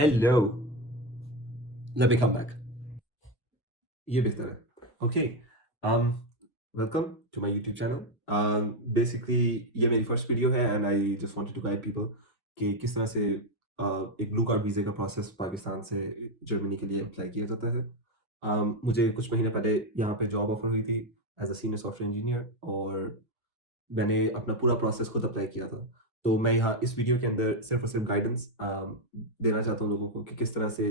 Hello. Let me come back. ये बेहतर है. Okay. Um, Welcome to my YouTube channel. Basically ये मेरी फर्स्ट वीडियो है and I just wanted to guide people कि किस तरह से एक ब्लू कार्ड वीज़े का प्रोसेस पाकिस्तान से जर्मनी के लिए अप्लाई किया जाता है. मुझे कुछ महीने पहले यहाँ पे जॉब ऑफर हुई थी as a senior software engineer और मैंने अपना पूरा प्रोसेस खुद अप्लाई किया था. तो मैं यहाँ इस वीडियो के अंदर सिर्फ़ और सिर्फ़ गाइडेंस देना चाहता हूँ लोगों को कि किस तरह से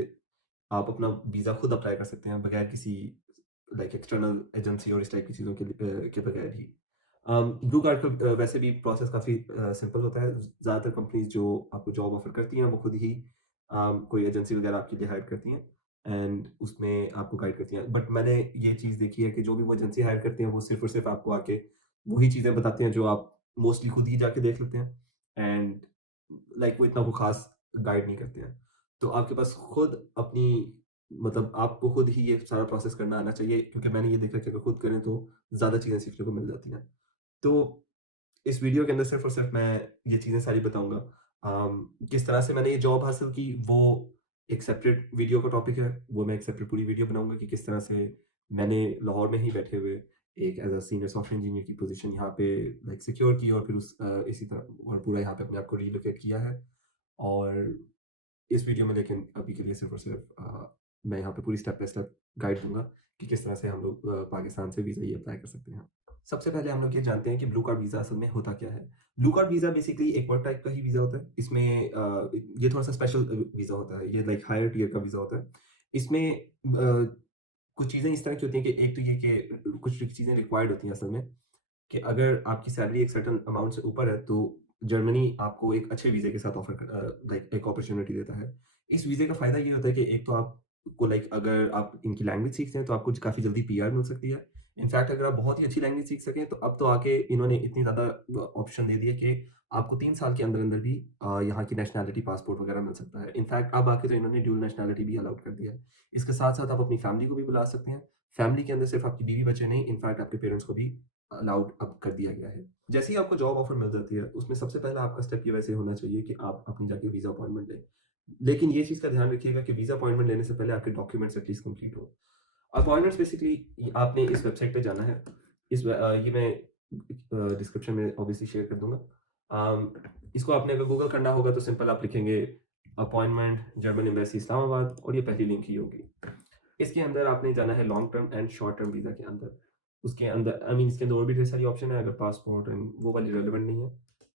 आप अपना वीज़ा खुद अप्लाई कर सकते हैं बगैर किसी लाइक एक्सटर्नल एजेंसी और इस टाइप की चीज़ों के बगैर ही. ब्लू कार्ड का वैसे भी प्रोसेस काफ़ी सिंपल होता है. ज़्यादातर कंपनीज़ जो आपको जॉब ऑफ़र करती हैं वो खुद ही कोई एजेंसी वगैरह आपके लिए हायर करती हैं एंड उसमें आपको गाइड करती हैं. बट मैंने ये चीज़ देखी है कि जो भी वो एजेंसी हायर करती हैं वो सिर्फ़ और सिर्फ़ आपको आके वही चीज़ें बताते हैं जो आप मोस्टली खुद ही जाके देख लेते हैं एंड लाइक वो इतना को ख़ास गाइड नहीं करते हैं. तो आपके पास खुद अपनी मतलब आपको खुद ही ये सारा प्रोसेस करना आना चाहिए क्योंकि मैंने ये देखा कि अगर खुद करें तो ज़्यादा चीज़ें सीखने को मिल जाती हैं. तो इस वीडियो के अंदर सिर्फ़ और सिर्फ़ मैं ये चीज़ें सारी बताऊँगा. किस तरह से मैंने ये जॉब हासिल की वो एक सेपरेट वीडियो का टॉपिक है. वो मैं एक सेपरेट पूरी वीडियो बनाऊँगा कि किस तरह से मैंने लाहौर में ही बैठे हुए एक as a senior software engineer की पोज़ीशन यहाँ पे लाइक सिक्योर की और फिर इसी तरह और पूरा यहाँ पे अपने आप को रिलोकेट किया है. और इस वीडियो में लेकिन अभी के लिए सिर्फ़ और सिर्फ़ मैं यहाँ पे पूरी स्टेप बाय स्टेप गाइड दूँगा कि किस तरह से हम लोग पाकिस्तान से वीज़ा ये अप्लाई कर सकते हैं. सबसे पहले हम लोग ये जानते हैं कि ब्लू कार्ड वीज़ा असल में होता क्या है? ब्लू कार्ड वीज़ा बेसिकली एक वर्क टाइप का ही वीज़ा होता है. इसमें ये थोड़ा-सा स्पेशल वीज़ा होता है. ये लाइक हायर टियर का वीज़ा होता है. इसमें कुछ चीज़ें इस तरह की होती हैं कि एक तो ये कि कुछ चीज़ें रिक्वायर्ड होती हैं असल में कि अगर आपकी सैलरी एक सर्टेन अमाउंट से ऊपर है, तो जर्मनी आपको एक अच्छे वीज़े के साथ लाइक एक अपॉर्च्युनिटी देता है. इस वीज़े का फ़ायदा ये होता है कि एक तो आपको लाइक अगर आप इनकी लैंग्वेज सीखते हैं, तो आपको काफ़ी जल्दी पीआर मिल सकती है. इनफैक्ट अगर आप बहुत ही अच्छी लैंग्वेज सीख सकें, तो अब तो आके इन्होंने इतनी ज़्यादा ऑप्शन दे दिए कि आपको 3 साल के अंदर-अंदर भी यहाँ की नेशनैलिटी पासपोर्ट वगैरह मिल सकता है. इनफैक्ट अब आके तो इन्होंने ड्यूल नेशनैलिटी भी अलाउड कर दिया है. इसके साथ-साथ आप अपनी फैमिली को भी बुला सकते हैं. फैमिली के अंदर सिर्फ़ आपकी बीवी-बच्चे नहीं, इनफैक्ट आपके पेरेंट्स को भी अलाउड अब कर दिया गया है. जैसे ही आपको जॉब ऑफर मिल जाती है, उसमें सबसे पहला आपका स्टेप ये वैसे होना चाहिए कि आप अपनी जाके वीज़ा अपॉइंटमेंट लें. लेकिन ये चीज़ का ध्यान रखिएगा कि वीज़ा अपॉइंटमेंट लेने से पहले आपके डॉक्यूमेंट्स एटलीस्ट कंप्लीट हो. अपॉइंटमेंट्स बेसिकली आपने इस वेबसाइट पे जाना है. ये मैं डिस्क्रिप्शन में ऑब्वियसली शेयर कर दूँगा. इसको आपने अगर गूगल करना होगा तो सिंपल आप लिखेंगे अपॉइंटमेंट जर्मन एम्बेसी इस्लामाबाद और ये पहली लिंक ही होगी. इसके अंदर आपने जाना है long term and short term visa के अंदर. उसके अंदर आई मीन इसके अंदर और भी ढेर सारी ऑप्शन है अगर पासपोर्ट एंड वो वाली रिलेवेंट नहीं है,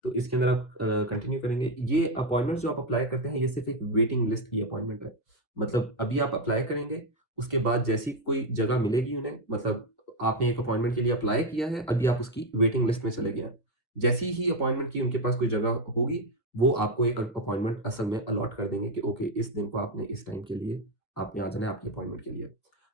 तो इसके अंदर आप कंटिन्यू करेंगे. ये अपॉइंटमेंट्स जो आप अप्लाई करते हैं, ये सिर्फ़ एक वेटिंग लिस्ट की अपॉइंटमेंट है. मतलब अभी आप अप्लाई करेंगे, उसके बाद जैसी कोई जगह मिलेगी उन्हें मतलब आपने एक अपॉइंटमेंट के लिए अप्लाई किया है, अभी आप उसकी वेटिंग लिस्ट में चले गए हैं. जैसी ही अपॉइंटमेंट की उनके पास कोई जगह होगी, वो आपको एक अपॉइंटमेंट असल में अलॉट कर देंगे कि ओके इस दिन को आपने इस टाइम के लिए आपने आ जाना है आपकी अपॉइंटमेंट के लिए.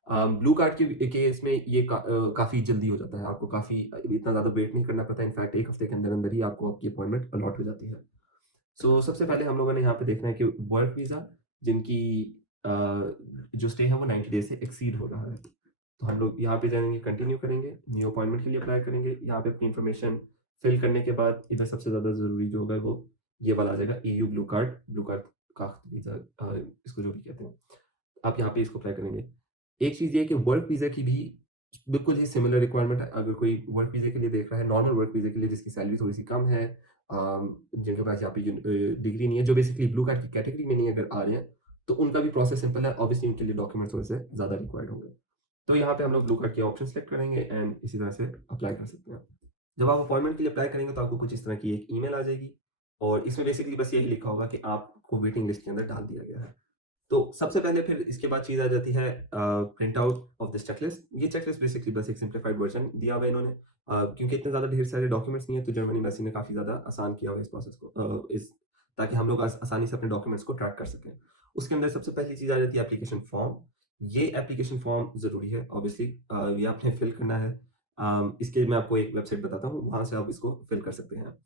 ब्लू कार्ड के केस में ये काफ़ी जल्दी हो जाता है. आपको काफ़ी इतना ज़्यादा वेट नहीं करना पड़ता. इनफैक्ट 1 हफ्ते के अंदर-अंदर ही आपको आपकी अपॉइंटमेंट अलॉट हो जाती है. सो सबसे पहले हम लोगों ने यहाँ पे देखना है कि वर्क वीज़ा जिनकी अ, जो स्टे है वो 90 डेज़ से एक्सीड हो रहा है. तो हम लोग यहाँ पे जाएँगे, कंटिन्यू करेंगे, न्यू अपॉइंटमेंट के लिए अप्लाई करेंगे. यहाँ पे अपनी इन्फॉर्मेशन फिल करने के बाद इधर सबसे ज़्यादा ज़रूरी जो होगा वो ये वाला आ जाएगा ईयू ब्लू कार्ड का वीज़ा इसको जो भी कहते हैं. आप यहाँ पे इसको अप्लाई करेंगे. एक चीज़ ये है कि वर्क वीज़ा की भी बिल्कुल ही सिमिलर रिक्वायरमेंट है. अगर कोई वर्क वीज़ा के लिए देख रहा है, नॉर्मल वर्क वीज़ा के लिए जिसकी सैलरी थोड़ी-सी कम है, जिनके पास यहाँ पे डिग्री नहीं है, जो बेसिकली ब्लू कार्ड की कैटेगरी में नहीं अगर आ रहे हैं, तो उनका भी प्रोसेस सिंपल है. ऑब्वियसली उनके लिए डॉक्यूमेंट्स थोड़े से ज़्यादा रिक्वायर्ड होंगे. तो यहाँ पे हम लोग ब्लू कार्ड के ऑप्शन सेलेक्ट करेंगे एंड इसी तरह से अप्लाई कर सकते हैं. जब आप अपॉइंटमेंट के लिए अप्लाई करेंगे तो आपको कुछ इस तरह की एक ईमेल आ जाएगी और इसमें बेसिकली बस यही लिखा होगा कि आपको वेटिंग लिस्ट के अंदर डाल दिया गया है. तो सबसे पहले फिर इसके बाद चीज़ आ जाती है print out of this checklist. ये चेकलिस्ट बेसिकली बस एक सिम्प्लीफाइड वर्ज़न दिया हुआ है इन्होंने. क्योंकि इतने ज़्यादा ढेर सारे डॉक्यूमेंट्स नहीं है तो जर्मनी एम्बेसी ने काफ़ी ज़्यादा आसान किया हुआ है इस प्रोसेस को इस ताकि हम लोग आसानी से अपने डॉक्यूमेंट्स को ट्रैक कर सकें. उसके अंदर सबसे पहली चीज़ आ जाती है एप्लीकेशन फॉर्म. ये एप्लीकेशन फॉर्म ज़रूरी है ऑब्वियसली. ये आपने फिल करना है. इसके लिए मैं आपको एक वेबसाइट बताता हूँ, वहाँ से आप इसको फिल कर सकते हैं.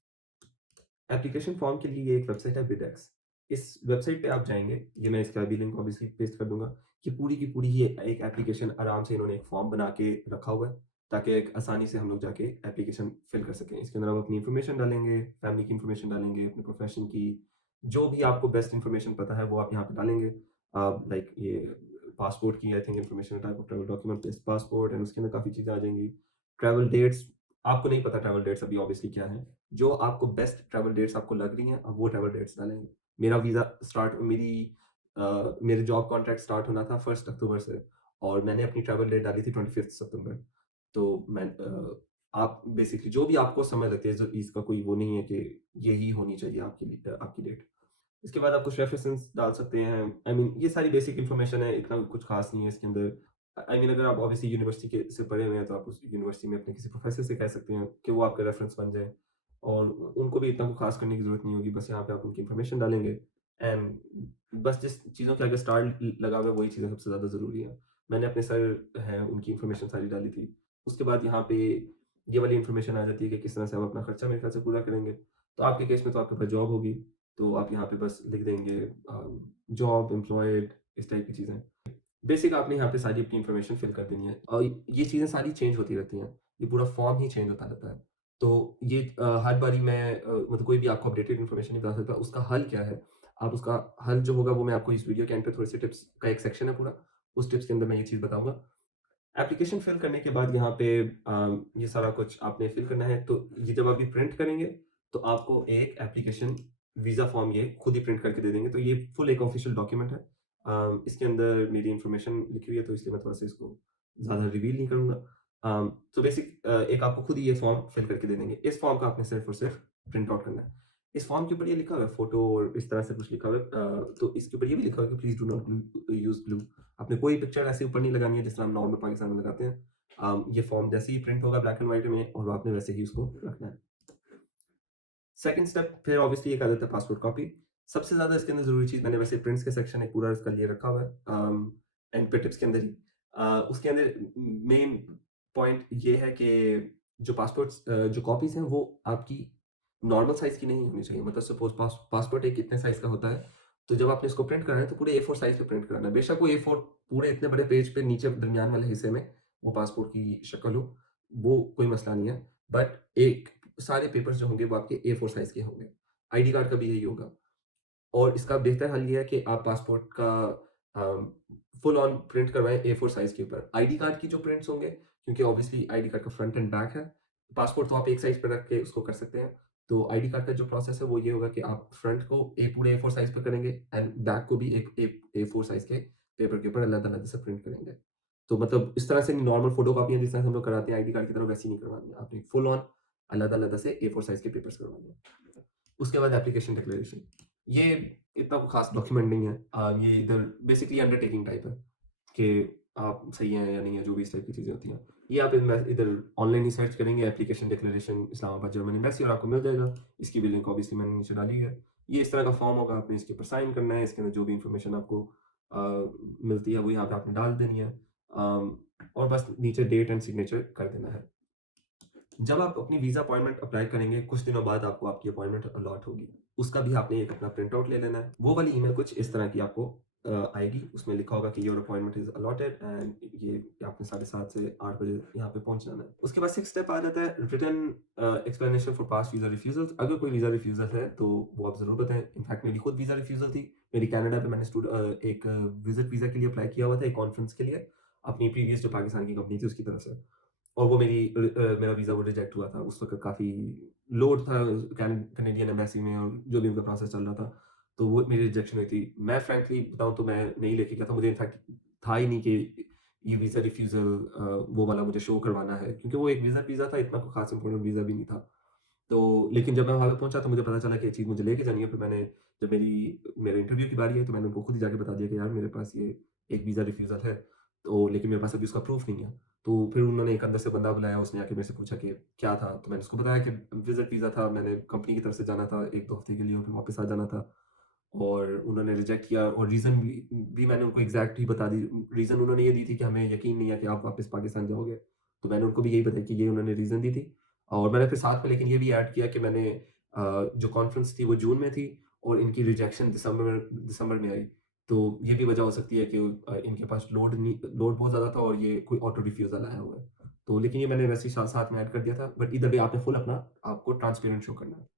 एप्लीकेशन फॉर्म के लिए ये एक वेबसाइट है विडेक्स. इस वेबसाइट पे आप जाएँगे, ये मैं इसका भी लिंक ऑब्वियसली पेस्ट कर दूँगा, कि पूरी की पूरी ये एक एप्लीकेशन आराम से इन्होंने एक फॉर्म बना के रखा हुआ है, ताकि एक आसानी से हम लोग जाके एप्लीकेशन फिल कर सकें. इसके अंदर आप अपनी इन्फॉर्मेशन डालेंगे, फैमिली की इन्फॉर्मेशन डालेंगे, अपने प्रोफ़ेशन की, जो भी आपको बेस्ट इन्फॉर्मेशन पता है वो आप यहाँ पे डालेंगे। लाइक ये पासपोर्ट की I think information, type of travel document, best passport, and उसके अंदर काफ़ी चीज़ें आ जाएँगी। ट्रैवल डेट्स, आपको नहीं पता ट्रैवल डेट्स अभी ऑब्वियसली क्या हैं। जो आपको बेस्ट ट्रैवल डेट्स आपको लग रही हैं, आप वो ट्रैवल डेट्स डालेंगे। मेरा वीज़ा स्टार्ट मेरी मेरे जॉब कॉन्ट्रैक्ट स्टार्ट होना था 1 अक्टूबर से, और मैंने अपनी ट्रैवल डेट डाली थी 25 सितंबर। तो आप बेसिकली जो भी आपको समय लगती है, इसका कोई वो नहीं है कि यही होनी चाहिए आपकी डेट। इसके बाद आप कुछ रेफरेंसेस डाल सकते हैं। आई मीन ये सारी बेसिक इन्फॉर्मेशन है, इतना कुछ खास नहीं है इसके अंदर। आई मीन अगर आप ऑब्वियसली यूनिवर्सिटी के से पढ़े हुए हैं तो आप उस यूनिवर्सिटी में अपने किसी प्रोफेसर से कह सकते हैं कि वो आपका रेफरेंस बन जाए, और उनको भी इतना कुछ खास करने की ज़रूरत नहीं होगी। बस यहाँ पे आप उनकी इन्फॉर्मेशन डालेंगे, एंड बस जिस चीज़ों के आगे स्टार लगा हुआ है वही चीज़ें सबसे ज़्यादा ज़रूरी हैं। मैंने अपने सर हैं उनकी इन्फॉर्मेशन सारी डाली थी। उसके बाद यहाँ पे ये वाली इन्फॉर्मेशन आ जाती है कि किस तरह से आप अपना खर्चा मेरे ख्याल से पूरा करेंगे। तो आपके केस में तो आपके पास जॉब होगी, तो आप यहाँ पे बस लिख देंगे जॉब, एम्प्लॉयड, इस टाइप की चीज़ें। बेसिक आपने यहाँ पे सारी अपनी इन्फॉर्मेशन फिल कर देनी है, और ये चीज़ें सारी चेंज होती रहती हैं। ये पूरा फॉर्म ही चेंज होता रहता है। तो ये हर बारी मैं मतलब कोई भी आपको अपडेटेड इन्फॉर्मेशन नहीं बता सकता। उसका हल क्या है? आप उसका हल जो होगा वो मैं आपको इस वीडियो के एंड पे थोड़े से टिप्स का एक सेक्शन है पूरा, उस टिप्स के अंदर मैं ये चीज़ बताऊँगा। एप्लीकेशन फिल करने के बाद यहाँ पे ये सारा कुछ आपने फिल करना है, तो ये जब अभी प्रिंट करेंगे, तो आपको एक एप्लीकेशन वीज़ा फॉर्म ये खुद ही प्रिंट करके दे देंगे। तो ये फुल एक ऑफिशियल डॉक्यूमेंट है। इसके अंदर मेरी इन्फॉर्मेशन लिखी हुई है, तो इसलिए मैं थोड़ा-सा इसको ज़्यादा रिवील नहीं करूँगा। तो बेसिक एक आपको खुद ही ये फॉर्म फिल करके दे देंगे। इस फॉर्म का आपने सिर्फ़ और सिर्फ़ प्रिंट आउट करना है। इस फॉर्म के ऊपर ये लिखा हुआ है फ़ोटो और इस तरह से कुछ लिखा हुआ है, तो इसके ऊपर ये भी लिखा हुआ है कि please do not use blue. आपने कोई पिक्चर ऐसे ऊपर नहीं लगानी है जिस तरह हम नॉर्मल पाकिस्तान में लगाते हैं। ये फॉर्म जैसे ही प्रिंट होगा ब्लैक एंड व्हाइट में, और आपने वैसे ही उसको रखना है। सेकंड स्टेप फिर ऑब्वियसली एक आ जाता है पासपोर्ट कॉपी। सबसे ज़्यादा इसके अंदर ज़रूरी चीज़, मैंने वैसे प्रिंट्स के सेक्शन एक पूरा इसका लिए रखा हुआ है एंड पे टिप्स के अंदर ही। उसके अंदर मेन पॉइंट ये है कि जो जो कॉपीज़ हैं वो आपकी नॉर्मल साइज़ की नहीं होनी चाहिए। मतलब सपोज़ पासपोर्ट एक इतने साइज़ का होता है, तो जब आपने इसको प्रिंट कराना है तो पूरे A4 साइज़ पे प्रिंट कराना है। बेशक वो A4 पूरे इतने बड़े पेज पे नीचे दरमियान वाले हिस्से में वो पासपोर्ट की शक्ल हो, वो कोई मसला नहीं है। बट एक सारे पेपर्स जो होंगे वो आपके A4 साइज़ के होंगे। आईडी कार्ड का भी यही होगा, और इसका बेहतर हल ये है कि आप पासपोर्ट का फुल ऑन प्रिंट करवाएँ A4 साइज़ के ऊपर। आईडी कार्ड की जो प्रिंट्स होंगे, क्योंकि ऑब्वियसली आईडी कार्ड का फ्रंट एंड बैक है। पासपोर्ट तो आप एक साइज़ पे रख के उसको कर सकते हैं। तो आईडी कार्ड का जो प्रोसेस है वो ये होगा कि आप फ्रंट को पूरे A4 साइज़ पे करेंगे, एंड बैक को भी एक A4 साइज़ के पेपर के ऊपर अलग-अलग से प्रिंट करेंगे। तो मतलब इस तरह से नॉर्मल फोटोकॉपियाँ जिस तरह से हम लोग कराते हैं आईडी कार्ड की तरह, वैसी नहीं करवानी है। आपने फुल ऑन अलग-अलग से A4 साइज़ के पेपर्स करवाने हैं। उसके बाद एप्लीकेशन डिक्लेरेशन। ये इतना कोई ख़ास डॉक्यूमेंट नहीं है। ये इधर बेसिकली अंडरटेकिंग टाइप है कि आप सही हैं या नहीं है, जो भी इस टाइप की चीज़ें होती हैं। ये आप इधर ऑनलाइन ही सर्च करेंगे application declaration Islamabad Germany embassy, और आपको मिल जाएगा। इसकी भी लिंक ऑब्वियसली मैंने नीचे डाली है। ये इस तरह का फॉर्म होगा, आपने इसके ऊपर साइन करना है। इसके अंदर जो भी इन्फॉर्मेशन आपको मिलती है वो यहाँ पे आपने डाल देनी है। और बस नीचे डेट एंड सिग्नेचर कर देना है। जब आप अपनी वीज़ा अपॉइंटमेंट अप्लाई करेंगे, कुछ दिनों बाद आपको आपकी अपॉइंटमेंट अलॉट होगी। उसका भी आपने एक अपना प्रिंट आउट ले लेना है। वो वाली ईमेल कुछ इस तरह की आपको आएगी। उसमें लिखा होगा कि your appointment is allotted, and ये आपने 7:30 से 8 बजे यहाँ पे पहुँच जाना है। उसके बाद 6th स्टेप आ जाता है written explanation for past visa refusals. अगर कोई वीज़ा रिफ्यूज़ल है तो वो आप ज़रूर बताएँ। इनफैक्ट मेरी खुद वीज़ा रिफ्यूज़ल थी। मेरी कनाडा पे मैंने एक विज़िट वीज़ा के लिए अप्लाई किया हुआ था, एक कॉन्फ्रेंस के लिए, अपनी प्रीवियस जो पाकिस्तान की कंपनी थी उसकी तरफ से। और वो मेरा वीज़ा वो रिजेक्ट हुआ था। उस वक़्त काफ़ी लोड था कैनेडियन एम्बेसी में, और जो भी उनका प्रोसेस चल रहा था, तो वो मेरी रिजेक्शन हुई थी। मैं फ्रैंकली बताऊँ तो मैं नहीं लेके गया था। मुझे इनफैक्ट था ही नहीं कि ये वीज़ा रिफ्यूज़ल वो वाला मुझे शो करवाना है, क्योंकि वो एक विज़िट वीज़ा था, इतना कोई ख़ास इम्पोर्टेंट वीज़ा भी नहीं था। तो लेकिन जब मैं वहाँ पे पहुँचा तो मुझे पता चला कि ये चीज़ मुझे लेके जानी है। फिर मैंने जब मेरे इंटरव्यू की बारी आई तो मैंने उनको खुद ही जाके बता दिया कि यार मेरे पास ये एक वीज़ा रिफ्यूज़ल है, तो लेकिन मेरे पास अभी उसका प्रूफ़ नहीं है। तो फिर उन्होंने एक अंदर से बंदा बुलाया, उसने आके मेरे से पूछा कि क्या था? तो मैंने उसको बताया कि विज़िट वीज़ा था, मैंने कंपनी की तरफ से जाना था 1-2 हफ़्ते के लिए और फिर वापस आ जाना था। और उन्होंने रिजेक्ट किया, और रीज़न भी मैंने उनको एग्ज़ैक्ट ही बता दी। रीज़न उन्होंने ये दी थी कि हमें यकीन नहीं है कि आप वापस पाकिस्तान जाओगे। तो मैंने उनको भी यही बताया कि ये उन्होंने रीज़न दी थी। और मैंने फिर साथ में लेकिन ये भी ऐड किया कि मैंने जो कॉन्फ्रेंस थी वो जून में थी, और इनकी रिजेक्शन दिसंबर में आई। तो ये भी वजह हो सकती है कि इनके पास लोड बहुत ज़्यादा था, और ये कोई ऑटो रिफ्यूज़ल आया हुआ है। तो लेकिन ये मैंने वैसे ही साथ में ऐड कर दिया था, बट इधर भी आपने फुल अपना आपको ट्रांसपेरेंट शो करना है।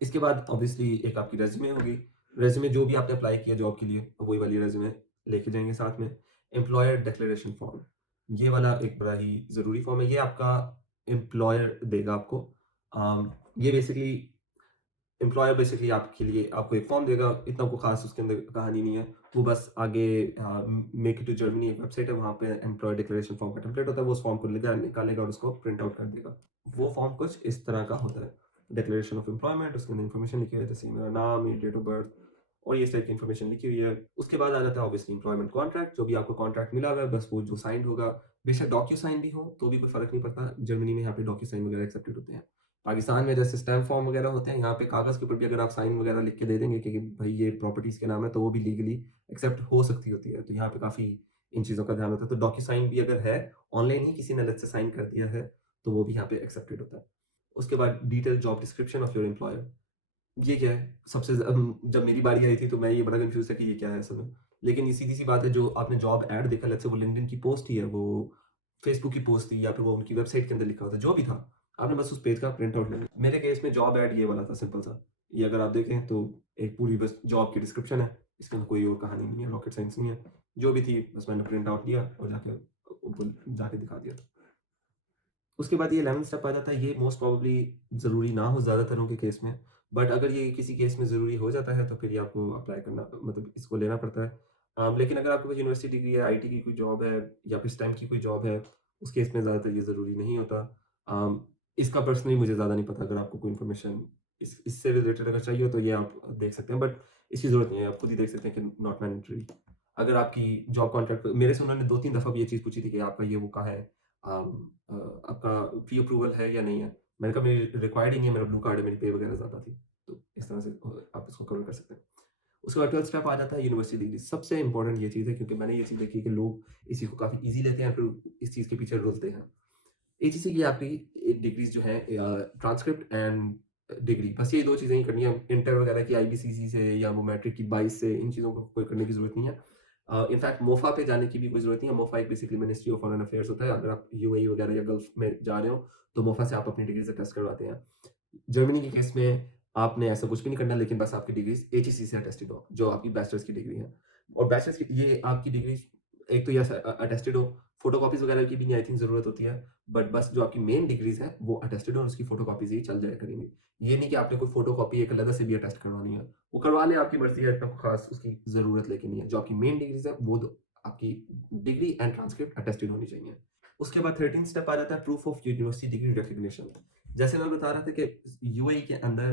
इसके बाद ऑब्वियसली एक आपकी रेज़्यूमे होगी। रेज़्यूमे जो भी आपने अप्लाई किया जॉब के लिए, वही वाली रेज़्यूमे लेके जाएँगे साथ में। एम्प्लॉयर डिक्लेरेशन फॉर्म, ये वाला एक बड़ा ही ज़रूरी फॉर्म है। ये आपका एम्प्लॉयर देगा आपको। ये बेसिकली एम्प्लॉयर बेसिकली आपके लिए आपको एक फॉर्म देगा, इतना कोई ख़ास उसके अंदर कहानी नहीं है। वो बस आगे मेक इट टू जर्मनी एक वेबसाइट है, वहाँ पे एम्प्लॉयर डिक्लेरेशन फॉर्म का टेम्पलेट होता है, वो उस फॉर्म को लेगा निकालेगा और उसको प्रिंट आउट कर देगा। वो फॉर्म कुछ इस तरह का होता है। डिक्लेरेशन ऑफ एम्प्लॉयमेंट, उसके अंदर इन्फॉर्मेशन लिखी हुई है, जैसे मेरा नाम, मेरी डेट ऑफ बर्थ और ये इस टाइप की इन्फॉर्मेशन लिखी हुई है। उसके बाद आ जाता है ऑब्वियसली एम्प्लॉयमेंट कॉन्ट्रैक्ट, जो भी आपको कॉन्ट्रैक्ट मिला हुआ है, बस वो जो साइन्ड होगा। बेशक डॉक्यूसाइन भी हो, तो भी कोई फ़र्क नहीं पड़ता। जर्मनी में यहाँ पे डॉक्यूसाइन वगैरह एक्सेप्टेड होते हैं। पाकिस्तान में जैसे स्टैम्प फॉर्म वगैरह होते हैं, यहाँ पे कागज़ के ऊपर भी अगर आप साइन वगैरह लिख के दे देंगे कि भाई ये प्रॉपर्टीज़ के नाम है, तो वो भी लीगली एक्सेप्ट हो सकती होती है। तो यहाँ पे काफ़ी इन चीज़ों का ध्यान होता है। तो डॉक्यूसाइन भी अगर है, ऑनलाइन ही किसी ने अलग से साइन कर दिया है, तो वो भी यहाँ पे एक्सेप्टेड होता है। उसके बाद detail job description of your employer, ये क्या है? जब मेरी बारी आई थी तो मैं ये बड़ा कन्फ्यूज़ था कि ये क्या है असल में। लेकिन ये सीधी-सी बात है, जो आपने जॉब ऐड देखा, लेट्स से वो लिंक्डइन की पोस्ट ही है, वो फेसबुक की पोस्ट थी या फिर वो उनकी वेबसाइट के अंदर लिखा हुआ था, जो भी था, आपने बस उस पेज का प्रिंट आउट लेना है। मेरे केस में जॉब ऐड ये वाला था, सिंपल सा। ये अगर आप देखें तो एक पूरी बस जॉब की डिस्क्रिप्शन है, इसके अंदर कोई और कहानी नहीं है, रॉकेट साइंस नहीं है। जो भी थी बस मैंने प्रिंट आउट लिया और उनको जाके दिखा दिया। उसके बाद ये 11th स्टेप आ जाता है, ये मोस्ट प्रोबेबली ज़रूरी ना हो ज़्यादातरों के केस में, बट अगर ये किसी केस में ज़रूरी हो जाता है, तो फिर ये आपको अप्लाई करना मतलब इसको लेना पड़ता है। लेकिन अगर आपके पास यूनिवर्सिटी डिग्री है, आईटी की कोई जॉब है या फिर स्टेम की कोई जॉब है, उस केस में ज़्यादातर ये ज़रूरी नहीं होता। इसका पर्सनली मुझे ज़्यादा नहीं पता, अगर आपको कोई इन्फॉर्मेशन इससे रिलेटेड अगर चाहिए हो, तो ये आप देख सकते हैं, बट इसकी ज़रूरत नहीं है, आप खुद ही देख सकते हैं कि नॉट मैंडेटरी। अगर आपकी जॉब कॉन्ट्रैक्ट मेरे से उन्होंने 2-3 दफ़ा भी ये चीज़ पूछी थी कि आपका ये वो कहाँ है? आपका प्री अप्रूवल है या नहीं है? मैंने कहा मेरी रिक्वायर्ड ही नहीं है, मेरा ब्लू कार्ड है, मेरी पे वगैरह ज़्यादा थी। तो इस तरह से आप इसको कवर कर सकते हैं। उसके बाद 12th स्टेप आ जाता है यूनिवर्सिटी डिग्री। सबसे इम्पोर्टेंट ये चीज़ है, क्योंकि मैंने ये चीज़ देखी है कि लोग इसी को काफ़ी ईज़ी लेते हैं, फिर इस चीज़ के पीछे रुलते हैं। एचईसी की आपकी डिग्रीज़ जो हैं, ट्रांसक्रिप्ट एंड डिग्री, बस ये 2 चीज़ें ही करनी है। इंटर वगैरह की आईबीसीसी से या वो मैट्रिक की 22 से, इन चीज़ों को कोई करने की ज़रूरत नहीं है। इनफैक्ट मोफा पे जाने की भी कोई ज़रूरत नहीं है। मोफा एक basically ministry of foreign affairs होता है। अगर आप यूएई वगैरह या गल्फ में जा रहे हो, तो मोफा से आप अपनी डिग्रीज़ अटेस्ट करवाते हैं। जर्मनी के केस में आपने ऐसा कुछ भी नहीं करना, लेकिन बस आपकी डिग्रीज़ एचईसी से अटेस्टेड हो, जो आपकी बैचलर्स की डिग्री है। और बैचलर्स की ये आपकी डिग्री, एक तो ये अटेस्टेड हो, फोटोकॉपीज़ वगैरह की भी नहीं आई थिंक ज़रूरत होती है, बट बस जो आपकी मेन डिग्रीज़ हैं, वो अटेस्टेड हो और उसकी फोटोकॉपीज़ ही चल जाया करेंगी। ये नहीं कि आपने कोई फोटोकॉपी एक अलग से भी अटेस्ट करवानी है। वो करवा लें, आपकी मर्ज़ी है, इतना ख़ास उसकी ज़रूरत लेकिन नहीं है। जो आपकी मेन डिग्रीज़ है, वो दो आपकी डिग्री एंड ट्रांसक्रिप्ट अटेस्टेड होनी चाहिए। उसके बाद 13th स्टेप आ जाता है, proof of university degree recognition. जैसे मैं बता रहा था कि यूएई के अंदर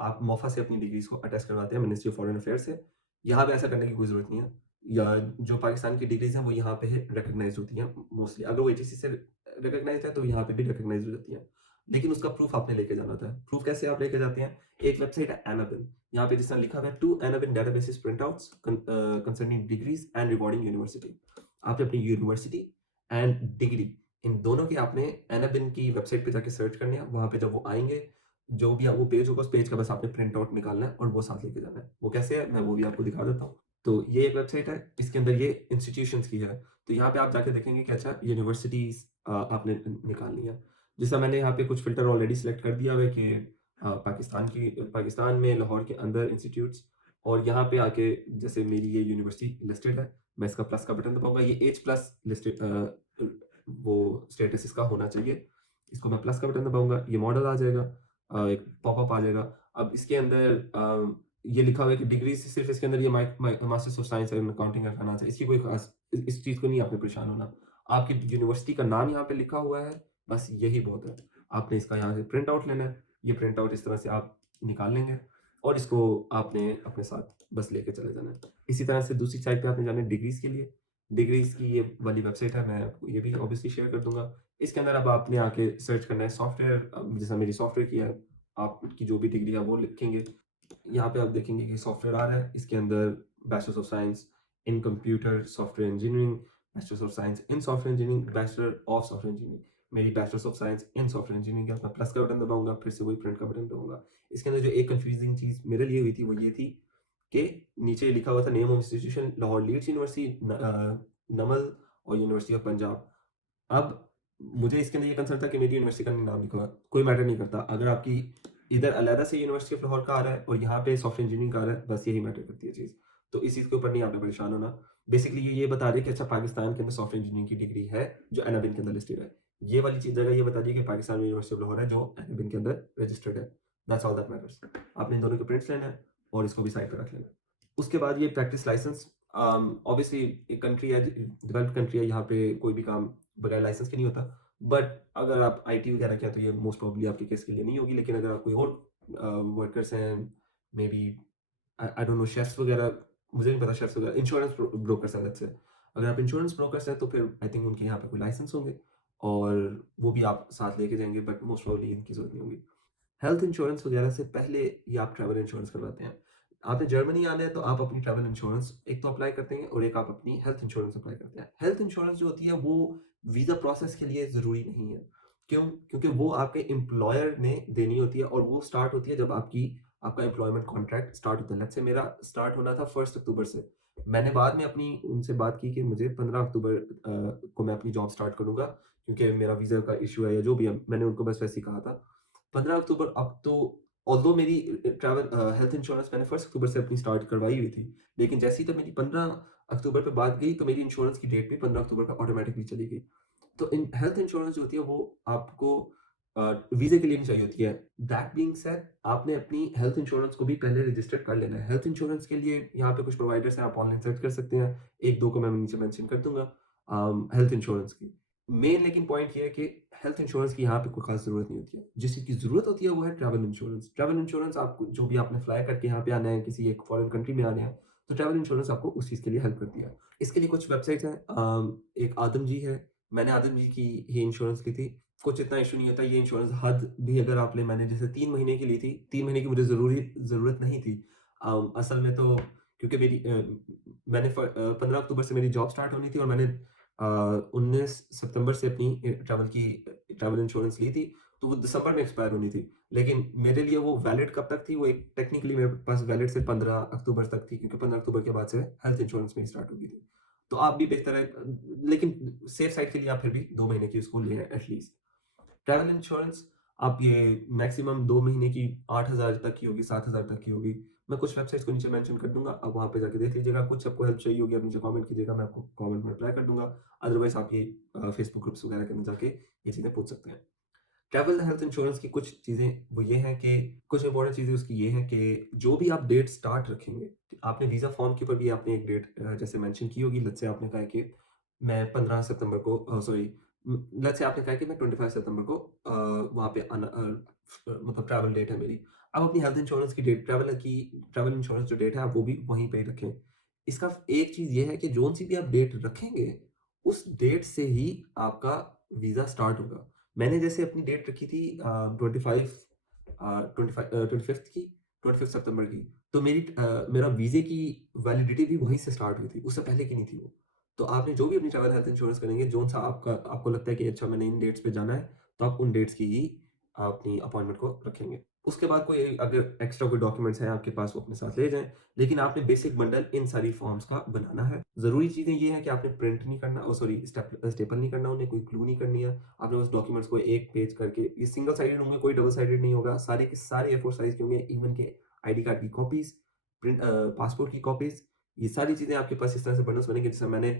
आप मोफा से अपनी डिग्रीज़ को अटेस्ट करवाते हैं, मिनिस्ट्री ऑफ फॉरेन अफेयर्स से। यहाँ पे ऐसा करने की कोई ज़रूरत नहीं है। या जो पाकिस्तान की डिग्रीज़ हैं, वो यहाँ पे रिकॉग्नाइज़्ड होती हैं मोस्टली। अगर वो एचईसी से रिकॉग्नाइज़्ड है, तो यहाँ पे भी रिकॉग्नाइज़्ड हो जाती हैं। लेकिन उसका प्रूफ आपने लेके जाना होता है। प्रूफ कैसे आप लेके जाते हैं? एक वेबसाइट है एनाबिन, यहाँ पे जिस तरह लिखा हुआ है, 2 anabin databases printouts concerning degrees and regarding university. आपने अपनी यूनिवर्सिटी एंड डिग्री, इन दोनों के आपने एनाबिन की वेबसाइट पे जाके सर्च करने हैं। वहाँ पे जब वो आएँगे, जो भी वो पेज होगा, उस पेज का बस आपने प्रिंट आउट निकालना है और वो साथ लेके जाना है। वो कैसे है, मैं वो भी आपको दिखा देता हूँ। तो ये एक वेबसाइट है, इसके अंदर ये इंस्टीट्यूशंस की है। तो यहाँ पे आप जाके देखेंगे कि अच्छा यूनिवर्सिटीज़ आपने निकालनी है। जैसा मैंने यहाँ पे कुछ फ़िल्टर ऑलरेडी सिलेक्ट कर दिया हुआ है कि पाकिस्तान में लाहौर के अंदर इंस्टीट्यूट्स, और यहाँ पे आके जैसे मेरी ये यूनिवर्सिटी लिस्टेड है, मैं इसका प्लस का बटन दबाऊँगा। ये एज प्लस लिस्टेड वो स्टेटस इसका होना चाहिए। इसको मैं प्लस का बटन दबाऊँगा, ये मॉडल आ जाएगा, एक पॉपअप आ जाएगा। अब इसके अंदर ये लिखा हुआ है कि डिग्री से सिर्फ़ इसके अंदर ये masters of science in accounting and finance है। इसकी कोई ख़ास इस चीज़ को नहीं आपने परेशान होना। आपकी यूनिवर्सिटी का नाम यहाँ पे लिखा हुआ है, बस यही बहुत है। आपने इसका यहाँ से प्रिंट आउट लेना है। ये प्रिंट आउट इस तरह से आप निकाल लेंगे और इसको आपने अपने साथ बस लेके चले जाना है। इसी तरह से दूसरी साइड पे आपने जाना है डिग्रीज़ के लिए। डिग्रीज़ की ये वाली वेबसाइट है, मैं आपको ये भी ऑब्वियसली शेयर कर दूँगा। इसके अंदर अब आपने आके सर्च करना है सॉफ्टवेयर, जैसा मेरी सॉफ्टवेयर की है, आपकी जो भी डिग्री है वो लिखेंगे। यहाँ पे आप देखेंगे कि सॉफ्टवेयर आ रहा है, इसके अंदर bachelors of science in computer software engineering, bachelors of science in software engineering, bachelor of software engineering. मेरी bachelors of science in software engineering है। मैं प्लस का बटन दबाऊँगा, फिर से वही प्रिंट का बटन दबाऊँगा। इसके अंदर जो एक कन्फ्यूजिंग चीज़ मेरे लिए हुई थी, वो ये थी कि नीचे लिखा हुआ था name of institution, Lahore Leeds university, Namal और यूनिवर्सिटी ऑफ पंजाब। अब मुझे इसके अंदर ये कंसर्न था कि मेरी यूनिवर्सिटी का नाम लिखा हुआ है। कोई मैटर नहीं करता। अगर आपकी इधर अलहदा से यूनिवर्सिटी ऑफ लाहौर का आ रहा है और यहाँ पे सॉफ्टवेयर इंजीनियरिंग का आ रहा है, बस यही मैटर करती है चीज़। तो इस चीज़ के ऊपर नहीं आपने परेशान होना। बेसिकली ये बता रही है कि अच्छा पाकिस्तान के अंदर सॉफ्टवेयर इंजीनियरिंग की डिग्री है, जो एनआईबीन के अंदर लिस्टेड है। ये वाली चीज़ जगह ये बता रही है कि पाकिस्तान में यूनिवर्सिटी ऑफ लाहौर है, जो एनआईबीन के अंदर रजिस्टर्ड है। That's all that matters. आपने इन दोनों के प्रिंट्स लेना है और इसको भी साइड पे रख लेना है। उसके बाद ये प्रैक्टिस लाइसेंस, ऑब्वियसली एक कंट्री है, डेवलप्ड कंट्री है, यहाँ पे कोई भी काम बगैर लाइसेंस के नहीं होता। बट अगर आप आईटी वगैरह किया तो ये मोस्ट प्रोबेबली आपके केस के लिए नहीं होगी, लेकिन अगर आप कोई और वर्कर्स हैं, maybe I don't know, chefs वगैरह, मुझे नहीं पता, शेफ्स वगैरह, इंश्योरेंस ब्रोकर्स हैं लेट्स से। अगर आप इंश्योरेंस ब्रोकर्स हैं तो फिर आई थिंक उनके यहाँ पे कोई लाइसेंस होंगे और वो भी आप साथ लेके जाएंगे, बट मोस्ट प्रोबेबली इनकी जरूरत नहीं होगी। हेल्थ इंश्योरेंस वगैरह से पहले ये आप ट्रैवल इंश्योरेंस करवाते हैं। आपने जर्मनी आना है तो आप अपनी ट्रैवल इंश्योरेंस एक तो अप्लाई करते हैं और एक आप अपनी हेल्थ इंश्योरेंस अप्लाई करते हैं। हेल्थ इंश्योरेंस जो होती है वो वीज़ा प्रोसेस के लिए ज़रूरी नहीं है। क्यों? क्योंकि वो आपके एम्प्लॉयर ने देनी होती है और वो स्टार्ट होती है जब आपका एम्प्लॉयमेंट कॉन्ट्रैक्ट स्टार्ट होता है। लेट्स से मेरा स्टार्ट होना था 1 अक्टूबर से। मैंने बाद में अपनी उनसे बात की कि मुझे 15 अक्टूबर को मैं अपनी जॉब स्टार्ट करूँगा, क्योंकि मेरा वीज़ा का इश्यू है या जो भी है, मैंने उनको बस वैसे ही कहा था। 15 अक्टूबर अब तो, ऑल्दो मेरी ट्रैवल हेल्थ इंश्योरेंस मैंने 1 अक्टूबर से अपनी स्टार्ट करवाई हुई थी। लेकिन जैसे ही तो मेरी 15 अक्टूबर पे बात गई तो मेरी इंश्योरेंस की डेट भी 15 अक्टूबर पे ऑटोमैटिकली चली गई। तो इन हेल्थ इंश्योरेंस जो होती है वो आपको वीज़े के लिए नहीं चाहिए होती है। दैट बीइंग सेड, आपने अपनी हेल्थ इंश्योरेंस को भी पहले रजिस्टर कर लेना है। हेल्थ इंश्योरेंस के लिए यहाँ पे कुछ प्रोवाइडर्स हैं, आप ऑनलाइन सर्च कर सकते हैं। 1-2 को मैं नीचे मेंशन कर दूँगा हेल्थ इंश्योरेंस की। मेन लेकिन पॉइंट ये है कि हेल्थ इंश्योरेंस की यहाँ पे कोई ख़ास ज़रूरत नहीं होती है। जिस चीज़ की ज़रूरत होती है वो है ट्रैवल इंश्योरेंस। ट्रैवल इंश्योरेंस आपको, जो भी आपने फ्लाई करके यहाँ पे आना है, किसी एक फॉरेन कंट्री में आना है, तो ट्रैवल इंश्योरेंस आपको उस चीज़ के लिए हेल्प करती है। इसके लिए कुछ वेबसाइट्स हैं, एक आदम जी है, मैंने आदम जी की ही इंश्योरेंस ली थी। कुछ इतना इश्यू नहीं होता, ये इंश्योरेंस हद भी अगर आप लें, मैंने जैसे 3 महीने की ली थी, 3 महीने की मुझे ज़रूरत नहीं थी। असल में तो क्योंकि मैंने 15 अक्टूबर से मेरी जॉब स्टार्ट होनी थी और मैंने 19 सितंबर से अपनी ट्रैवल इंश्योरेंस ली थी, तो वो दिसंबर में एक्सपायर होनी थी। लेकिन मेरे लिए वो वैलिड कब तक थी, वो एक टेक्निकली मेरे पास वैलिड सिर्फ़ 15 अक्टूबर तक थी, क्योंकि 15 अक्टूबर के बाद से हेल्थ इंश्योरेंस मेरी स्टार्ट हो गई थी। तो आप भी बेहतर है, लेकिन सेफ साइड के लिए आप फिर भी 2 महीने की उसको लें एटलीस्ट। ट्रैवल इंश्योरेंस आप ये मैक्सिमम 2 महीने की 8,000 तक की होगी, 7,000 तक की होगी। मैं कुछ वेबसाइट्स को नीचे मेंशन कर दूँगा, आप वहाँ पे जाके देख लीजिएगा। कुछ आपको हेल्प चाहिए होगी, आप नीचे कमेंट कीजिएगा, मैं आपको कमेंट में रिप्लाई कर दूँगा। अदरवाइज़ आप ये फेसबुक ग्रुप्स वगैरह के अंदर जाके ये चीज़ें पूछ सकते हैं। ट्रैवल हेल्थ इंश्योरेंस की कुछ चीज़ें वो ये हैं कि कुछ इंपॉर्टेंट चीज़ें उसकी ये हैं कि जो भी आप डेट स्टार्ट रखेंगे, आपने वीज़ा फॉर्म के ऊपर भी आपने एक डेट जैसे मेंशन की होगी। लेट्स से आपने कहा है कि मैं 15 सितंबर को सॉरी लेट्स से आपने कहा है कि मैं 25 सितंबर को वहाँ पे आना मतलब ट्रैवल डेट है मेरी। आप अपनी हेल्थ इंश्योरेंस की डेट, ट्रैवल इंश्योरेंस जो डेट है आप वो भी वहीं पे रखें। इसका एक चीज़ ये है कि जोन-सी भी आप डेट रखेंगे, उस डेट से ही आपका वीज़ा स्टार्ट होगा। मैंने जैसे अपनी डेट रखी थी 25th की, 25 सितंबर की। तो मेरा वीज़े की वैलिडिटी भी वहीं से स्टार्ट हुई थी, उससे पहले की नहीं थी वो। तो आपने जो भी अपनी ट्रैवल हेल्थ इंश्योरेंस करेंगे, जोन-सा आपको लगता है कि अच्छा मैंने इन डेट्स पे जाना है, तो आप उन डेट्स की ही अपनी अपॉइंटमेंट को रखेंगे। उसके बाद कोई अगर एक्स्ट्रा कोई डॉक्यूमेंट्स हैं आपके पास, वो अपने साथ ले जाएँ। लेकिन आपने बेसिक बंडल इन सारी फॉर्म्स का बनाना है। ज़रूरी चीज़ें ये हैं कि आपने प्रिंट नहीं करना, सॉरी स्टेपल नहीं करना उन्हें, कोई ग्लू नहीं करनी है। आपने उस डॉक्यूमेंट्स को एक पेज करके, ये सिंगल साइडेड होंगे, कोई डबल साइडेड नहीं होगा। सारे के सारे ए4 साइज़ के होंगे, इवन के आईडी कार्ड की कॉपीज़, पासपोर्ट की कॉपीज़, ये सारी चीज़ें आपके पास इस तरह से बंडल्स बनेंगे। जैसे मैंने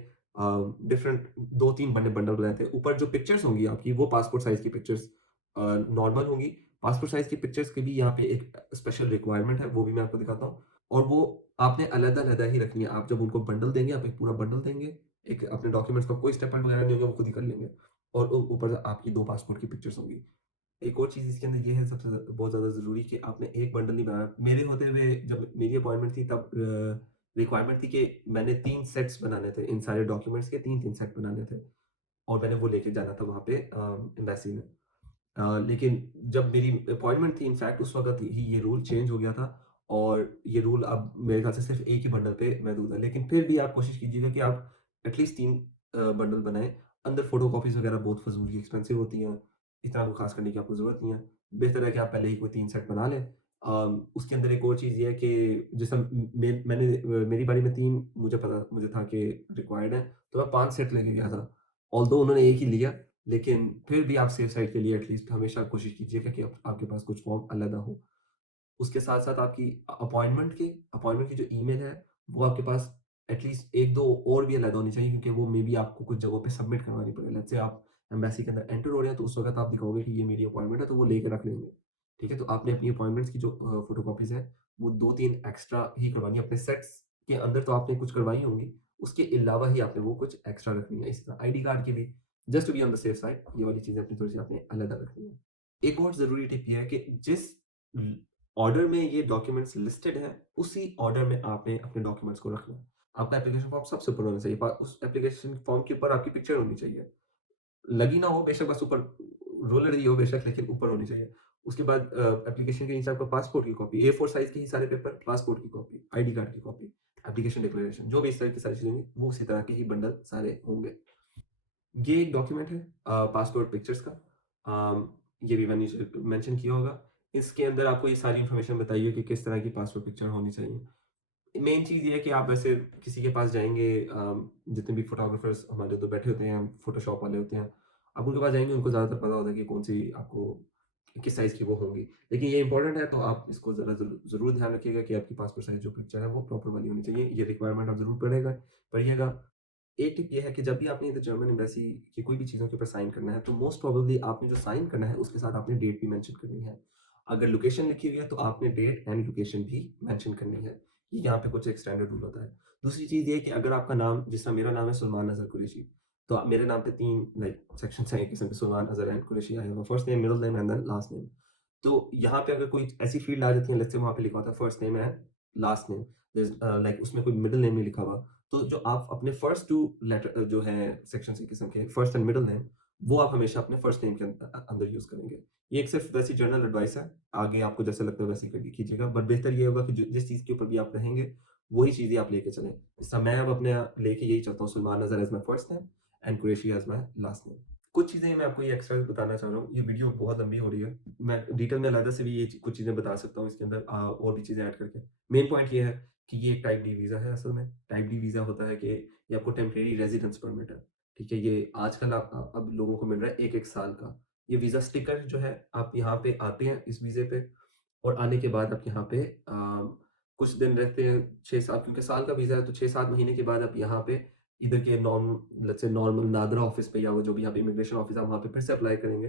डिफरेंट 2-3 बंडल बंडल बनाए थे। ऊपर जो पिक्चर्स होंगी आपकी, वो पासपोर्ट साइज़ की पिक्चर्स नॉर्मल होंगी। पासपोर्ट साइज़ की पिक्चर्स के भी यहाँ पे एक स्पेशल रिक्वायरमेंट है, वो भी मैं आपको दिखाता हूँ। और वो आपने अलग-अलग ही रखनी है। आप जब उनको बंडल देंगे, आप एक पूरा बंडल देंगे। एक अपने डॉक्यूमेंट्स का कोई स्टेपल वगैरह नहीं होगा, वो खुद ही कर लेंगे। और ऊपर से आपकी 2 पासपोर्ट की पिक्चर्स होंगी। एक और चीज़ इसके अंदर ये है सबसे बहुत ज़्यादा ज़रूरी, कि आपने एक बंडल नहीं बनाना। मेरे होते हुए जब मेरी अपॉइंटमेंट थी तब रिक्वायरमेंट थी कि मैंने 3 सेट्स बनाने थे। इन सारे डॉक्यूमेंट्स के 3-3 सेट बनाने थे और मैंने वो लेके जाना था वहाँ पे एम्बेसी में। लेकिन जब मेरी अपॉइंटमेंट थी, इनफैक्ट उस वक़्त ही ये रूल चेंज हो गया था और ये रूल अब मेरे ख़्याल से सिर्फ़ एक ही बंडल पे महदूद है। लेकिन फिर भी आप कोशिश कीजिएगा कि आप एटलीस्ट 3 बंडल बनाएँ। अंदर फ़ोटोकॉपीज़ वग़ैरह बहुत फ़िज़ूल की एक्सपेंसिव होती हैं। इतना कोई ख़ास करने की आपको ज़रूरत नहीं है। बेहतर है कि आप पहले ही कोई 3 सेट बना लें। उसके अंदर एक और चीज़ ये है कि जैसे मेरी बारी में 3 मुझे था कि रिक्वायर्ड है, तो मैं 5 सेट लेके गया था। ऑल्दो उन्होंने 1 ही लिया। लेकिन फिर भी आप सेफ साइड के लिए एटलीस्ट हमेशा कोशिश कीजिएगा कि आपके पास कुछ फॉर्म अलग हो। उसके साथ-साथ आपकी अपॉइंटमेंट की जो ईमेल है, वो आपके पास एटलीस्ट 1-2 और भी अलग होनी चाहिए, क्योंकि वो मेबी आपको कुछ जगहों पे सबमिट करवानी पड़े। लेट्स से आप एम्बेसी के अंदर एंटर हो रहे हैं, तो उस वक़्त आप दिखाओगे कि ये मेरी अपॉइंटमेंट है, तो वो लेके रख लेंगे। ठीक है? तो आपने अपनी अपॉइंटमेंट्स की जो फ़ोटोकॉपीज़ हैं, वो 2-3 एक्स्ट्रा ही करवानी है। अपने सेट्स के अंदर तो आपने कुछ करवाई होंगी, उसके अलावा ही आपने वो कुछ एक्स्ट्रा रखनी है। इसी तरह आईडी कार्ड की भी just to be on the safe side, ये वाली चीज़ें अपनी थोड़ी-सी आपने अलग-अलग रखनी है। एक और ज़रूरी टिप ये है कि जिस ल ऑर्डर में ये डॉक्यूमेंट्स लिस्टेड हैं, उसी ऑर्डर में आपने अपने डॉक्यूमेंट्स को रखना है। आपका एप्लीकेशन फॉर्म सबसे ऊपर होना चाहिए। उस एप्लीकेशन फॉर्म के ऊपर आपकी पिक्चर होनी चाहिए। लगी ना हो बेशक, बस ऊपर रोल रही हो बेशक, लेकिन ऊपर होनी चाहिए। उसके बाद एप्लीकेशन के नीचे आपका पासपोर्ट की कॉपी, ए4 साइज़ के ही सारे पेपर, पासपोर्ट की कॉपी, आईडी कार्ड की कॉपी, एप्लीकेशन डिक्लेरेशन, जो भी इस तरह की सारी चीज़ें होंगी, वो उसी तरह के ही बंडल सारे होंगे। ये एक डॉक्यूमेंट है पासपोर्ट पिक्चर्स का। ये भी मैंने मेंशन किया होगा। इसके अंदर आपको ये सारी इन्फॉर्मेशन बताई है कि किस तरह की पासपोर्ट पिक्चर होनी चाहिए। मेन चीज़ ये है कि आप ऐसे किसी के पास जाएँगे, जितने भी फ़ोटोग्राफ़र्स हमारे उधर बैठे होते हैं, फ़ोटोशॉप वाले होते हैं, आप उनके पास जाएँगे, उनको ज़्यादातर पता होता है कि कौन-सी आपको किस साइज़ की वो होंगी। लेकिन ये इम्पोर्टेंट है, तो आप इसको ज़रूर ध्यान रखिएगा कि आपकी पासपोर्ट साइज़ जो पिक्चर है, वो प्रॉपर वाली होनी चाहिए। ये रिक्वायरमेंट आप ज़रूर पढ़िएगा। एक टिप ये है कि जब भी आपने इधर जर्मन एम्बेसी की कोई भी चीज़ों के ऊपर साइन करना है, तो मोस्ट प्रोबेबली आपने जो साइन करना है, उसके साथ आपने डेट भी मेंशन करनी है। अगर लोकेशन लिखी हुई है, तो आपने डेट एंड लोकेशन भी मेंशन करनी है। ये यहाँ पे कुछ एक स्टैंडर्ड रूल होता है। दूसरी चीज़ ये है कि अगर आपका नाम, जिस तरह मेरा नाम है सुलेमान अज़हर कुरैशी, तो मेरे नाम पे 3 लाइक सेक्शंस हैं एक किस्म के, Suleman Azhar and Qureshi. I have a first name, middle name and then last name. तो यहाँ पे अगर कोई ऐसी फील्ड आ जाती है, लेट्स से वहाँ पे लिखा होता है first name and last name, there is like उसमें कोई मिडल नेम नहीं लिखा हुआ, तो जो आप अपने फर्स्ट 2 लेटर जो हैं सेक्शंस एक किस्म के, फर्स्ट एंड मिडल नेम, वो आप हमेशा अपने फर्स्ट नेम के अंदर यूज़ करेंगे। ये एक सिर्फ़ वैसी जनरल एडवाइस है, आगे आपको जैसा लगता है वैसे ही कीजिएगा, बट बेहतर ये होगा कि जिस चीज़ के ऊपर भी आप रहेंगे, वही चीज़ें आप लेके चलें। इस तरह मैं अब अपने लेके यही चलता हूँ, Salman Azhar as my first name and Qureshi as my last name. कुछ चीज़ें मैं आपको ये एक्स्ट्रा बताना चाह रहा हूँ, ये वीडियो बहुत लंबी हो रही है। मैं डिटेल में अलग से भी ये कुछ चीज़ें बता सकता हूँ इसके अंदर, और भी चीज़ें ऐड करके। मेन पॉइंट ये है कि ये एक टाइप डी वीज़ा है असल में। टाइप डी वीज़ा होता है कि ये आपको टेम्परेरी रेज़िडेंस परमिट है, ठीक है? ये आजकल अब लोगों को मिल रहा है 1-1 साल का। ये वीज़ा स्टिकर जो है, आप यहाँ पे आते हैं इस वीज़े पे, और आने के बाद आप यहाँ पे कुछ दिन रहते हैं, 6-7, क्योंकि साल का वीज़ा है, तो 6-7 महीने के बाद आप यहाँ पे इधर के let's say normal NADRA office पे, या वो जो भी यहाँ पे इमिग्रेशन ऑफ़िस है, वहाँ पे फिर से अप्लाई करेंगे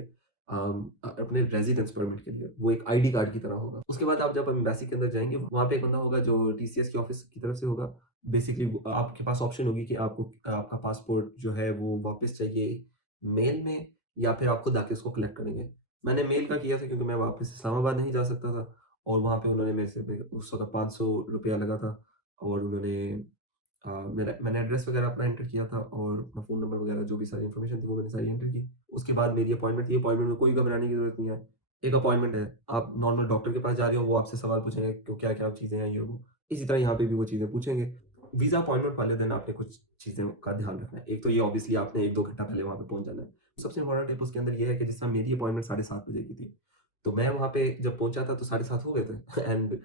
अपने रेज़िडेंस परमिट के लिए। वो एक आईडी कार्ड की तरह होगा। उसके बाद आप जब एम्बेसी के अंदर जाएँगे, वहाँ पे एक बंदा होगा जो टीसीएस की ऑफ़िस की तरफ से होगा। बेसिकली वो आपके पास ऑप्शन होगी कि आपको आपका पासपोर्ट जो है वो वापस चाहिए मेल में, या फिर आप खुद आके उसको कलेक्ट करेंगे। मैंने मेल का किया था, क्योंकि मैं वापस इस्लामाबाद नहीं जा सकता था, और वहाँ पे उन्होंने मेरे से उस वक़्त ₹500 लगा था, और उन्होंने मैंने एड्रेस वगैरह अपना एंटर किया था, और अपना फ़ोन नंबर वगैरह जो भी सारी इन्फॉर्मेशन थी, वो मैंने सारी एंटर की। उसके बाद मेरी अपॉइंटमेंट थी। अपॉइंटमेंट में कोई घबराने की ज़रूरत नहीं है। एक अपॉइंटमेंट है, आप नॉर्मल डॉक्टर के पास जा रहे हो, वो आपसे सवाल पूछेंगे कि क्या-क्या चीज़ें हैं, ये वो। इसी तरह यहाँ पे भी वो चीज़ें पूछेंगे। वीज़ा अपॉइंटमेंट वाले दिन आपने कुछ चीज़ों का ध्यान रखना है। एक तो ये ऑब्वियसली आपने 1-2 घंटा पहले वहाँ पे पहुँच जाना है। सबसे इम्पोर्टेंट टिप उसके अंदर ये है कि जिस तरह मेरी अपॉइंटमेंट 7:30 बजे की थी, तो मैं वहाँ पे जब पहुँचा था तो 7:30 हो गए थे एंड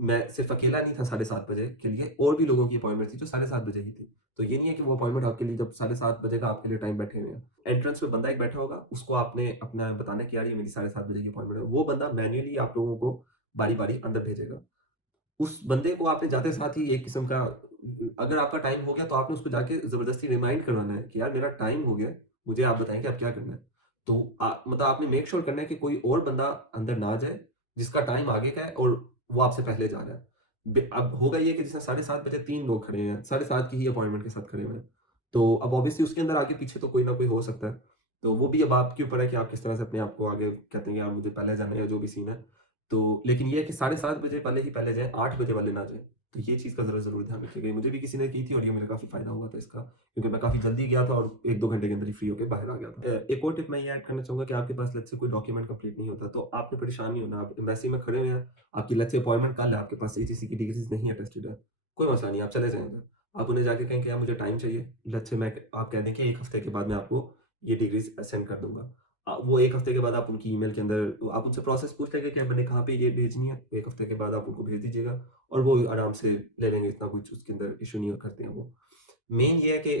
मैं सिर्फ़ अकेला नहीं था 7:30 बजे के लिए, और भी लोगों की अपॉइंटमेंट थी जो 7:30 बजे की थी। तो ये नहीं है कि वो अपॉइंटमेंट आपके लिए जब 7:30 बजे का आपके लिए टाइम बैठे हुए हैं। एंट्रेंस पे बंदा एक बैठा होगा, उसको आपने अपना बताना है कि यार ये मेरी 7:30 बजे की अपॉइंटमेंट है। वो बंदा मैन्युअली आप लोगों को बारी-बारी अंदर भेजेगा। उस बंदे को आपने जाते साथ ही एक किस्म का, अगर आपका टाइम हो गया, तो आपने उसको जाके ज़बरदस्ती रिमाइंड करवाना है कि यार मेरा टाइम हो गया है, मुझे आप बताएँ कि अब क्या करना है? तो मतलब आपने मेक श्योर करना है कि कोई और बंदा अंदर ना जाए, जिसका टाइम आगे का है और वो आपसे पहले जा रहा है। अब होगा ये कि जैसे 7:30 बजे 3 लोग खड़े हैं, 7:30 की ही अपॉइंटमेंट के साथ खड़े हुए हैं। तो अब ऑब्वियसली उसके अंदर आगे-पीछे तो कोई ना कोई हो सकता है। तो वो भी अब आपके ऊपर है कि आप किस तरह से अपने आप को आगे कहते हैं कि यार मुझे पहले जाना है, या जो भी सीन है। तो लेकिन ये है कि 7:30 बजे वाले ही पहले जाएँ, 8 बजे वाले ना जाएँ। तो ये चीज़ का ज़रूर ध्यान रखिएगा। ये मुझे भी किसी ने की थी, और ये मुझे काफ़ी फ़ायदा हुआ था इसका, क्योंकि मैं काफ़ी जल्दी गया था और 1-2 घंटे के अंदर ही फ्री होके बाहर आ गया था। एक और टिप मैं ये ऐड करना चाहूँगा कि आपके पास लेट्स से कोई डॉक्यूमेंट कंप्लीट नहीं होता, तो आपने परेशान नहीं होना। आप एम्बेसी में खड़े हुए हैं, आपकी लेट्स से अपॉइंटमेंट कल है, आपके पास एचईसी की डिग्रीज़ नहीं अटेस्टेड है, कोई मसला नहीं, आप चले जाएँ उधर। आप उन्हें जाके कहें कि यार मुझे टाइम चाहिए। लेट्स से आप कह दें कि 1 हफ्ते के बाद मैं आपको ये डिग्रीज़ सेंड कर दूँगा। वो 1 हफ्ते के बाद आप उनकी ईमेल के अंदर आप उनसे प्रोसेस पूछ लेंगे कि मैंने कहाँ पे ये भेजनी है। 1 हफ्ते के बाद आप उनको भेज दीजिएगा, और वो आराम से ले लेंगे, इतना कुछ उसके अंदर इश्यू नहीं करते हैं वो। मेन ये है कि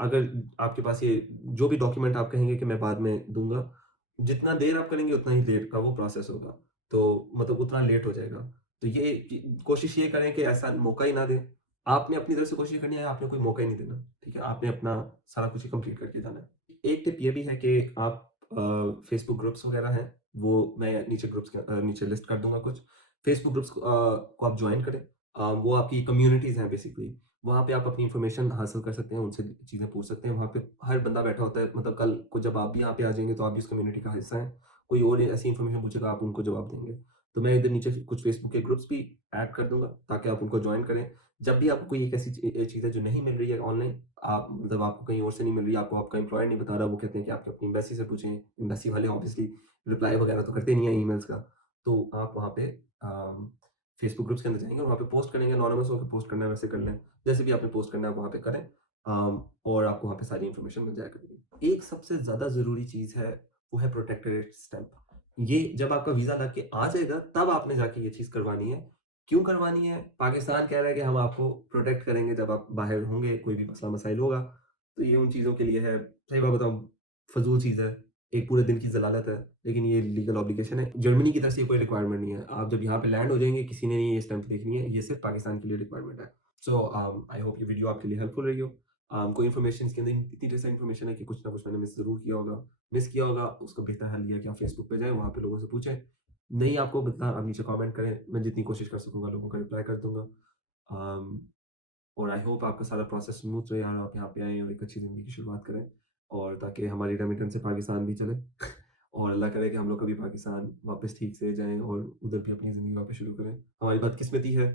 अगर आपके पास ये जो भी डॉक्यूमेंट आप कहेंगे कि मैं बाद में दूँगा, जितना देर आप करेंगे उतना ही देर का वो प्रोसेस होगा। तो मतलब उतना लेट हो जाएगा। तो ये कि कोशिश ये करें कि ऐसा मौका ही ना दें। आपने अपनी तरफ से कोशिश करनी है, आपने कोई मौका ही नहीं देना, ठीक है? आपने अपना सारा कुछ ही कंप्लीट करके जाना है। एक टिप ये भी है कि आप फेसबुक ग्रुप्स वगैरह हैं, वो मैं नीचे ग्रुप्स के नीचे लिस्ट कर दूँगा कुछ। फेसबुक ग्रुप्स को आप जॉइन करें। वो आपकी कम्युनिटीज़ हैं बेसिकली। वहाँ पे आप अपनी इन्फॉर्मेशन हासिल कर सकते हैं, उनसे चीज़ें पूछ सकते हैं। वहाँ पे हर बंदा बैठा होता है, मतलब कल को जब आप भी यहाँ पे आ जाएँगे, तो आप भी उस कम्युनिटी का हिस्सा हैं। कोई और ऐसी इन्फॉर्मेशन पूछेगा, आप उनको जवाब देंगे। तो मैं इधर नीचे कुछ फेसबुक के ग्रुप्स भी ऐड कर दूँगा, ताकि आप उनको जॉइन करें। जब भी आपको कोई एक ऐसी चीज़ है जो नहीं मिल रही है ऑनलाइन, आप मतलब आपको कहीं और से नहीं मिल रही है, आपको आपका एम्प्लॉयर नहीं बता रहा, वो कहते हैं कि आप अपनी एम्बेसी से पूछें। एम्बेसी वाले ऑब्वियसली रिप्लाई वगैरह तो करते नहीं है ईमेल्स का। तो आप वहाँ पे फेसबुक ग्रुप्स के अंदर जाएँगे और वहाँ पे पोस्ट करेंगे, एनोनिमस होके पोस्ट करना है वैसे कर लें। जैसे भी आपने पोस्ट करना है आप वहाँ पे करें। और आपको वहाँ पे सारी इन्फॉर्मेशन मिल जाया करेगी। एक सबसे ज़्यादा ज़रूरी चीज़ है, वो है प्रोटेक्टरेट स्टैंप। ये जब आपका वीज़ा लग के आ जाएगा, तब आपने जाके ये चीज़ करवानी है। क्यों करवानी है? पाकिस्तान कह रहा है कि हम आपको प्रोटेक्ट करेंगे जब आप बाहर होंगे, कोई भी मसला-मसाइल होगा। तो ये उन चीज़ों के लिए है। सही बात बताऊँ, फ़िज़ूल चीज़ है। एक पूरे दिन की ज़लालत है, लेकिन ये लीगल ऑब्लिगेशन है। जर्मनी की तरफ से ये कोई रिक्वायरमेंट नहीं है। आप जब यहाँ पे लैंड हो जाएँगे, किसी ने नहीं ये स्टैंप देखनी है। ये सिर्फ़ पाकिस्तान के लिए रिक्वायरमेंट है। सो आई होप ये वीडियो आपके लिए हेल्पफुल रही हो। कोई इन्फॉर्मेशन इसके अंदर इतनी ढेर सारी इन्फॉर्मेशन है कि कुछ ना कुछ मैंने मिस किया होगा, उसका बेहतर हल ये है कि आप फेसबुक पे जाएँ, वहाँ पे लोगों से पूछें। नहीं आपको पता, आप नीचे कमेंट करें, मैं जितनी कोशिश कर सकूँगा लोगों का रिप्लाई कर दूँगा। अम, और आई होप आपका सारा प्रोसेस स्मूथ रहे और आप यहाँ पे आएँ और एक अच्छी ज़िंदगी की शुरुआत करें, और ताकि हमारी रेमिटेंस से पाकिस्तान भी चले और अल्लाह करे कि हम लोग कभी पाकिस्तान वापस ठीक से जाएँ और उधर भी अपनी ज़िंदगी वापस शुरू करें। हमारी बदकिस्मती है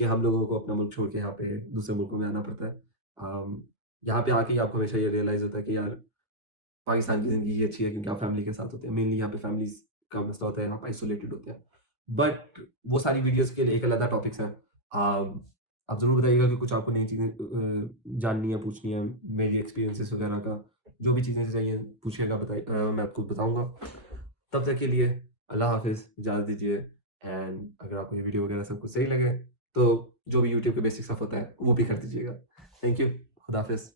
कि हम लोगों को अपना मुल्क छोड़ के यहाँ पे दूसरे मुल्कों में आना पड़ता है। यहाँ पे आके ही आपको हमेशा ये रियलाइज़ होता है कि यार पाकिस्तान की ज़िंदगी ही अच्छी है, क्योंकि आप फैमिली के साथ होते हैं। मेनली यहाँ पे फैमिलीज़ का मसला होता है, आप आइसोलेटेड होते हैं। बट वो सारी वीडियोज़ के लिए एक अलग टॉपिक्स हैं। आप ज़रूर बताइएगा कि कुछ आपको नई चीज़ें जाननी है, पूछनी है, मेरी एक्सपीरियंसेस वगैरह का। जो भी चीज़ें चाहिए पूछिएगा, मैं आपको बताऊँगा। तब तक के लिए अल्लाह हाफ़िज़, इजाज़त दीजिए। एंड अगर आपको ये वीडियो वगैरह सब कुछ सही लगे, तो जो भी यूट्यूब के बेसिक स्टफ होता है, वो भी कर दीजिएगा। Thank you. खुदा हाफ़िज़।